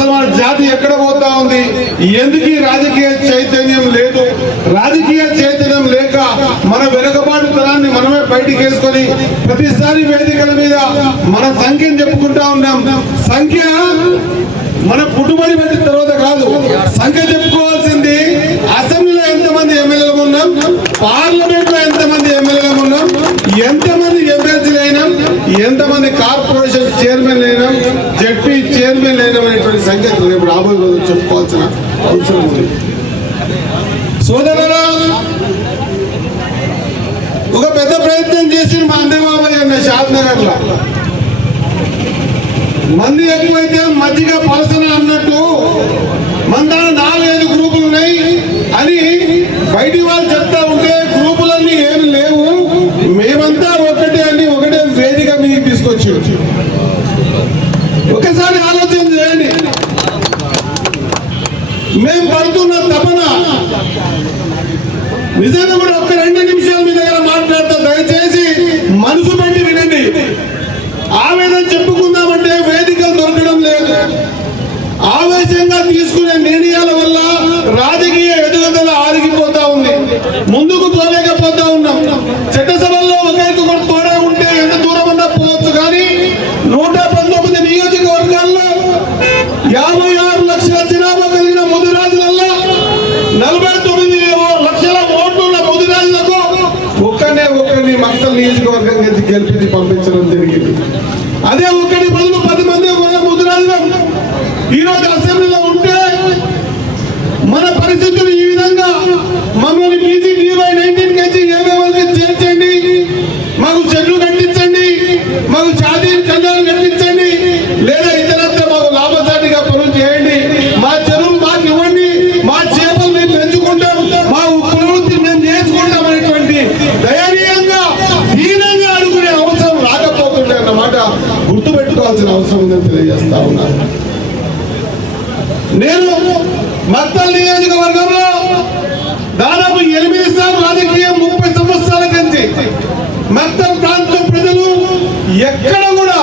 అసలు మన జాతి ఎక్కడ పోతా ఉంది? ఎందుకు రాజకీయ చైతన్యం లేదు? రాజకీయ చైతన్యం లేక మన వెనుకబాటుతనాన్ని మనమే బయటికి వేసుకొని ప్రతిసారి వేదికల మీద మన సంఖ్యను చెప్పుకుంటా ఉన్నాం. సంఖ్య మన పుట్టుబడి పెట్టిన తర్వాత కాదు సంఖ్య చెప్పుకోవాల్సింది అసెంబ్లీలో ఎంతమంది ఎమ్మెల్యేలు ఉన్నాం? పార్లమెంట్లో ఎంతమంది ఎమ్మెల్యేలు ఉన్నాం ఎంతమంది ఎమ్మెల్సీలు అయినాం ఎంతమంది కార్పొరేషన్ చైర్మన్ అయినాం జడ్పీ చైర్మన్ అయినాం అనేటువంటి సంఖ్య రేపు రాబోయే రోజు చెప్పుకోవాల్సిన అవసరం ఉంది. సోదరురా ఒక పెద్ద ప్రయత్నం చేసి మా అందేబాబాయ్ అన్న షాద్ నగర్ మంది ఎక్కువైతే మధ్యగా పలసన అన్నట్టు మన దాని నాలుగైదు గ్రూపులు ఉన్నాయి అని బయటి వాళ్ళు చెప్తా ఉంటే గ్రూపులన్నీ ఏమి లేవు మేమంతా ఒకటే అని ఒకటే వేదిక మీకు తీసుకొచ్చి ఒకసారి ఆలోచన చేయండి మేము పడుతున్న తపన. నిజంగా కూడా ఒక్క రెండు నిమిషాలు మీ దగ్గర మాట్లాడతా దయచేసి మనసు పెట్టి వినండి. ఆవేదన చెప్పుకుందామంటే వేదికలు దొరకడం లేదు. ఆవేశంగా తీసుకునే నిర్ణయాల వల్ల రాజకీయ ఎదుగుదల ఆరిగిపోతా ఉంది. ముందుకు పోలేక నియోజకవర్గం నుంచి గెలిపించి పంపించడం జరిగింది అదే ఒక్కడి బదులు పది మంది కూడా ముదిరాజులు ఈరోజు అసెంబ్లీలో ఉంటే మన పరిస్థితులు ఈ విధంగా మమ్మల్ని బీసీ డీవై నైన్టీన్ కేజీ ఏవే వాళ్ళకి చేర్చండి మాకు చెట్లు కట్టించండి మాకు ఛాతీ చందాలు కట్టించండి లేదా ఇతరత్ర మాకు లాభసాటిగా పనులు చేయండి మా చెరువులు మాకు ఇవ్వండి మా చేపలు మేము పెంచుకుంటాం మా ప్రవృత్తి మేము చేసుకుంటాం అనేటువంటి దయనీయంగా హీనంగా అనుకునే అవసరం రాకపోతుండే అన్నమాట గుర్తుపెట్టుకోవాల్సిన అవసరం ఉందని తెలియజేస్తా ఉన్నాను నేను మత్తల్ నియోజకవర్గంలో దాదాపు ఎనిమిది సార్లు రాజకీయం ముప్పై సంవత్సరాల కంచి మక్తల్ ప్రాంత ప్రజలు ఎక్కడ కూడా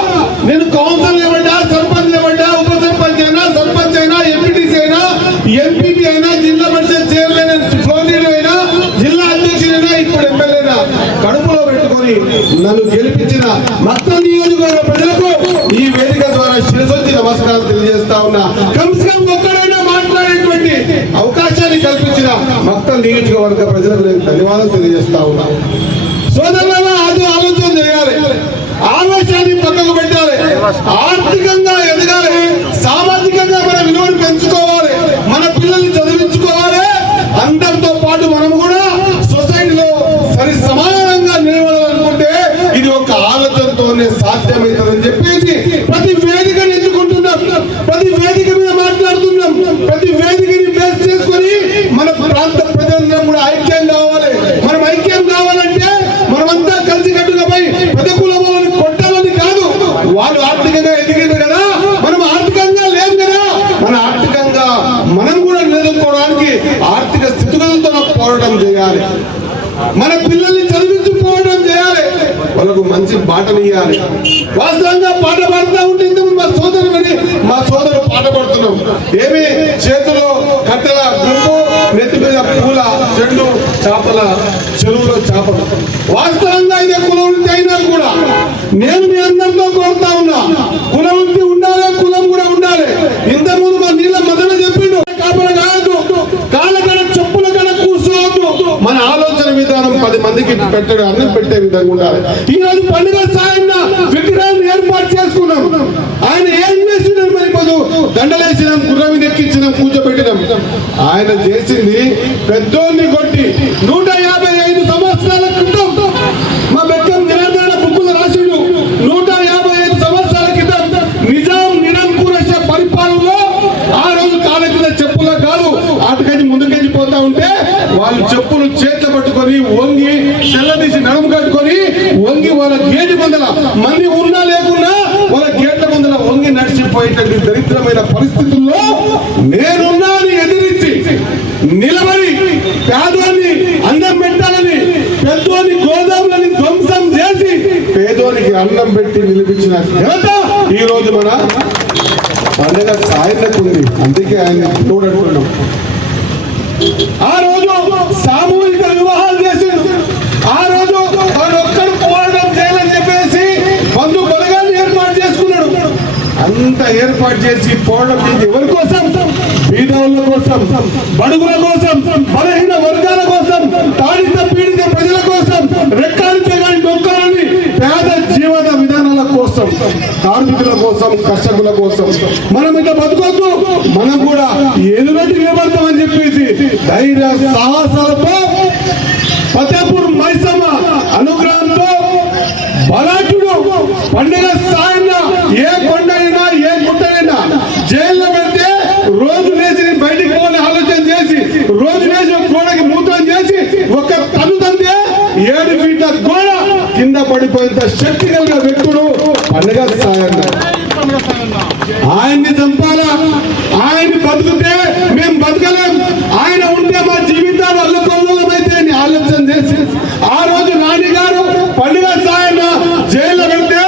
నేను కౌన్సిల్ ఇవ్వడా సర్పంచ్ ఇవ్వడా ఉప సర్పంచ్ అయినా సర్పంచ్ అయినా ఎంపీటీసీ అయినా ఎంపీపీ అయినా జిల్లా పరిషత్ చైర్మన్ ఫ్లోర్ అయినా జిల్లా అధ్యక్షుడైనా ఇప్పుడు ఎమ్మెల్యేనా కడుపులో పెట్టుకొని నన్ను గెలిపించిన మక్తల్ నియోజకవర్గ ప్రజలకు ఈ వేదిక ద్వారా శిరసొచ్చి నమస్కారం తెలియజేస్తా ఉన్నా కమ్స్కమ్ ఒక్కడైనా మాట్లాడేటువంటి అవకాశాన్ని కల్పించిన మక్తల్ నియోజకవర్గ ప్రజలకు నేను ధన్యవాదాలు తెలియజేస్తా ఉన్నా. సోదరుల అది ఆలోచన చేయాలి. ఆవేశాన్ని పక్కకు పెట్టాలి. ఆర్థికంగా ఎదగాలి సామాజికంగా మన విలువను పెంచుకోవాలి మన పిల్లల్ని చదివించుకోవాలి అందరితో పాటు మనం కూడా సొసైటీలో సరి సమానంగా నిలబడాలనుకుంటే ఇది ఒక ఆలోచనతోనే సాధ్యమవుతుందని చెప్పేసి ప్రతి వేదికను ఎన్నుకుంటున్నాం ప్రతి వేదిక మీద మాట్లాడుతున్నాం ప్రతి వేదికని బేస్ చేసుకొని మన ప్రాంత ప్రజలందరం కూడా ఐక్యం కావాలి మనం ఐక్యం కావాలంటే మనమంతా కలిసి కట్టుగా పోయి పెద్ద కులం వాళ్ళని కొట్టాలని కాదు వాళ్ళు ఆర్థికంగా ఎదిగింది కదా మనం ఆర్థికంగా లేవు కదా మన ఆర్థికంగా మనం కూడా నిలదొక్కోవడానికి ఆర్థిక స్థితిగతులతో పోరాటం చేయాలి మన పిల్లల్ని చదివించి పోరాటం చేయాలి వాళ్ళకు మంచి బాటలు ఇవ్వాలి వాస్తవంగా పాట పాడుతూ ఉంటే ఇంతకు మా విని మా సోదరు పాట పాడుతున్నాం. ఏమి? చేతిలో కట్టెల గుంపు నెత్తి మీద పూల చెట్లు చేపల చెరువులో చేపలు. వాస్తవంగా ఇదే కులవృత్తి అయినా కూడా నేను మీ అందరితో కోరుతా ఉన్నా కులవృత్తి ఉండాలి కులం కూడా ఉండాలి. ఇంతకుముందు మా నీళ్ళ మదన చెప్పిండు కాపల కాదు కాళ్ళ చెప్పుల కడ కూర్చోవద్దు. మన ఆలోచన విధానం పది మందికి పెట్టడం అన్నం పెట్టే విధంగా ఉండాలి ఈ రోజు పండుగ సాయన్న విగ్రహాన్ని ఏర్పాటు చేసుకున్నాం ఆయన ఏం చేసినాం అయిపోదు దండలేసినాం గుర్రవి నెక్కించినాం కూర్చోబెట్టినాం ఆయన చేసింది పెద్దోన్ని కొట్టి నూట యాభై ఐదు సంవత్సరాల క్రితం మా బెక్కం జనార్దన బుక్కులు రాసిండు. నూట యాభై ఐదు సంవత్సరాల క్రితం నిజాం నిరంకుశ పరిపాలనలో ఆ రోజు కాళ్ళ కింద చెప్పుల కాదు అటుకని ముందుకెళ్ళి పోతా ఉంటే వాళ్ళు చెప్పులు చేతులు పట్టుకొని వంగి తెల్లదీసి నడుము కట్టుకొని వంగి వాళ్ళ గేటు ముందల మంది ఉన్నా లేకున్నా వాళ్ళ గేట్ల ముందల వంగి నడిచిపోయేటట్టు దరిద్రమైన పరిస్థితుల్లో నేనున్నాను ఎదిరించి నిలబడి పేదోని అన్నం పెట్టాలని పెద్దోని గోదాములని ధ్వంసం చేసి పేదోనికి అన్నం పెట్టి నిలిపించిన ఘనత ఈ రోజు మన పండుగ సాయనకు ఉంది అందుకే ఆయన చూడట్టున్నాం ఆ రోజు సాము వివాహాలు చేసిండు ఆ రోజు వాడు ఒక్కడు పోరాటం చేయాలని చెప్పేసి బంధు బలగాన్ని ఏర్పాటు చేసుకున్నాడు అంత ఏర్పాటు చేసి పోవడం ఇది ఎవరి కోసం? బీదవుల కోసం బడుగుల కోసం బలహీన వర్గాల కోసం తాడిత పీడిత ప్రజల కోసం రెక్కాలితే కానీ డొక్కాలని పేద జీవన విధానాల కోసం కార్మికుల కోసం కర్షకుల కోసం. మనం ఇట్లా బతుకోద్దు. మనం కూడా ఎదురటి నిలబడతామని చెప్పేసి ధైర్య సాహసాలతో ఫతేపూర్ మైసమ్మ అనుగ్రహంతో బలాఢ్యుడు పండుగ సాయన ఏ కొండైనా ఏ గుట్టైనా జైల్లో పెడితే రోజు లేచి నేను బయటికి పోవాలని ఆలోచన చేసి రోజు లేచి ఒక గోడకి మూత్రం చేసి ఒక తను తంతే ఏడు ఫీట్ల గోడ కింద శక్తి కలిగిన వ్యక్తుడు పండుగ సాయన్న ఆయన్ని చంపాలా? ఆయన్ని బతుకుతే మేము బతకలేం. ఆయన ఉంటే మా జీవితాలు అల్లకొల్లమైతే ఆలోచన చేసి ఆ రోజు నాని గారు పండుగ సాయన్న జైల్లో వెళ్తే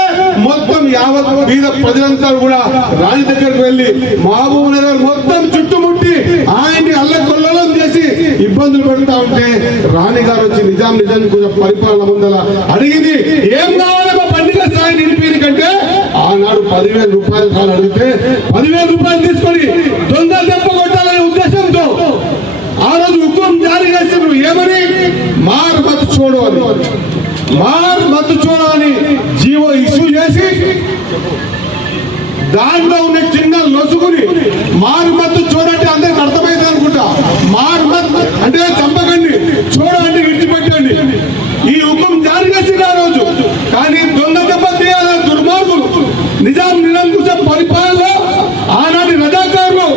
మొత్తం యావత్ బీద ప్రజలంతా కూడా రాణి దగ్గరకు వెళ్ళి మహబూబ్ నగర్ మొత్తం చుట్టుముట్టి ఆయన్ని అల్లకొల్లలో చేసి ఇబ్బందులు పెడతా ఉంటే రాణి గారు వచ్చి నిజాం నిజాం కొంచెం పరిపాలన ముందల అడిగింది. ఏం కావాలి పండుగ స్థాయి నిలిపి కంటే? ఆనాడు పదివేల రూపాయలు సార్ అడిగితే పదివేల రూపాయలు తీసుకొని దొంగ దెబ్బ కొట్టాలనే ఉద్దేశంతో ఆ రోజు హుకుం జారీ చేసిండ్రు ఏమని? మార్ మత్ చూడు అని. మార్ మత్ చూడు అని జీవో ఇష్యూ చేసి దాంట్లో ఉన్న చిన్న లొసుగుని మారుమత్తు చూడండి అందరికి అర్థమైంది అనుకుంటా. మారుమత్తు అంటే చంప చూడండి విడిచిపెట్టండి ఈ హుకుం జారీ చేసింది ఆ రోజు కానీ దొంగ దెబ్బ తీయాలని దుర్మార్గులు నిజాం నిరంకుశ పరిపాలనలో ఆనాటి రజాకారులు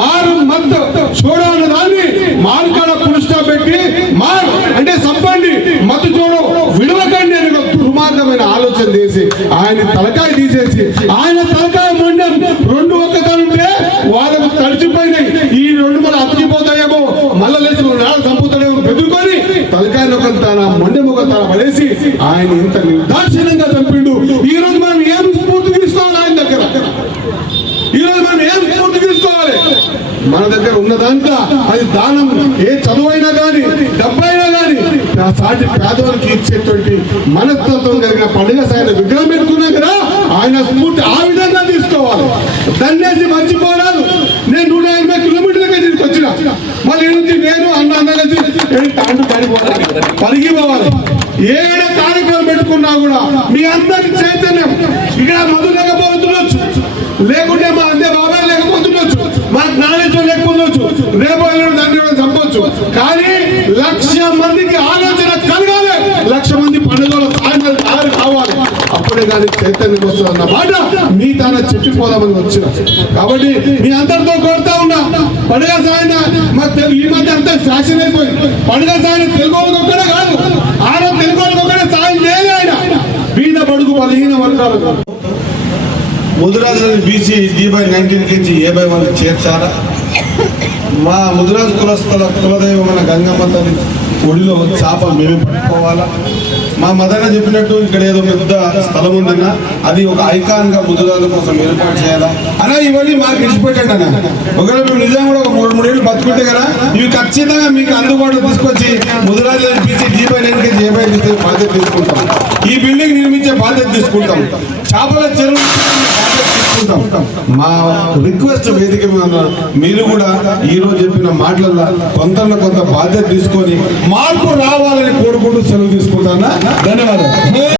మారు మత్తు చూడాలని దాన్ని మార్కాడ పురుషా పెట్టి మారు అంటే చంపండి మత్తు చూడు విడవకండి అని ఒక దుర్మార్గమైన ఆలోచన చేసి ఆయన తలకాయ తీసేసి ఆయన తలకాయ మొండం రెండు ఒక్కతానుంటే వాళ్ళకు తడిచిపోయినాయి. ఈ రెండు మన అతికిపోతాయేమో. మళ్ళా లేచి నాడు చంపుతాడేమో బెదురుకొని తలకాయ ఒక తన మొండెం ఒక తన పడేసి ఆయన ఇంత నిర్దాక్షిణ్యంగా చంపిండు. ఈ రోజు మనం ఏం స్ఫూర్తి తీసుకోవాలి ఆయన దగ్గర? ఈ రోజు మనం ఏం స్ఫూర్తి తీసుకోవాలి? మన దగ్గర ఉన్నదంతా అది దానం ఏ చదువైనా కానీ డబ్బైనా కానీ నా సాటి పేదవారికి ఇచ్చేటువంటి మనస్తత్వం కలిగిన పండుగ సాయన విగ్రహం పెట్టుకున్నాం కదా ఆయన స్ఫూర్తి ఆ విధంగా తీసుకోవాలి. దన్నేసి మర్చిపోరాదు. నేను నూట ఎనభై కిలోమీటర్లకే తీసుకొచ్చిన. మళ్ళీ నుంచి నేను అన్న అన్న కలిసి తాండు పరిగిపోవాలి ఏడ కార్యక్రమం పెట్టుకున్నా కూడా మీ అందరి చైతన్యం ఇక్కడ మధు లేకపోతుండొచ్చు లేకుంటే మా అందే బాబాయ్ లేకపోతుండొచ్చు మా జ్ఞానేశ్వరం లేకపోతుండొచ్చు రేపు ఎల్లుండి దాన్ని కూడా చంపొచ్చు కానీ లక్ష మందికి ఆలోచన కలగాలి లక్ష మంది పండుగల సాయంత్రం తయారు కావాలి అప్పుడే చైతన్యం వస్తుంది అన్న మాట మీ తన చెప్పిపోదామని వచ్చిన. కాబట్టి మీ అందరితో కోరుతా ఉన్నా పండుగ సాయన మా ఈ మధ్య అంతా శాసన అయిపోయింది పండుగ సాయన తెలుగు వాళ్ళకి ఒక్కడే కాదు ఆరో తెలుగు వాళ్ళకి ఒక్కడే సాయం చేయలే ఆయన. బీద బడుగు బలహీన వర్గాలకు. ముదిరాజులను బీసీ డి బై నైన్టీన్ నుంచి ఏ బై వన్ చేర్చారా మా ముదిరాజు కులస్థల కులదైవమైన గంగమ్మ తల్లి ఒడిలో చేప మేమే పట్టుకోవాలా? మా మదన చెప్పినట్టు ఇక్కడ ఏదో పెద్ద స్థలం ఉందన్నా అది ఒక ఐకాన్గా ముదిరాజుల కోసం ఏర్పాటు చేయాలా? అన్నా ఇవన్నీ మాకు ఇచ్చిపెట్టండి అన్న. ఒకవేళ మేము నిజంగా కూడా ఒక మూడు మూడేళ్ళు బతుకుంటే కదా ఇవి ఖచ్చితంగా మీకు అందుబాటులో తీసుకొచ్చి ముదిరాజు బీసీ డి నేను జీపై బై బాధ్యత తీసుకుంటాం. ఈ బిల్డింగ్ నిర్మించే బాధ్యత తీసుకుంటాం. చేపల చెరువు తీసుకుంటాం మా రిక్వెస్ట్ వేదిక మీరు కూడా ఈ చెప్పిన మాటలలో కొంత కొంత బాధ్యత తీసుకొని మార్పు రావాలని కోరుకుంటూ సెలవు తీసుకుంటానా? ధన్యవాదాలు.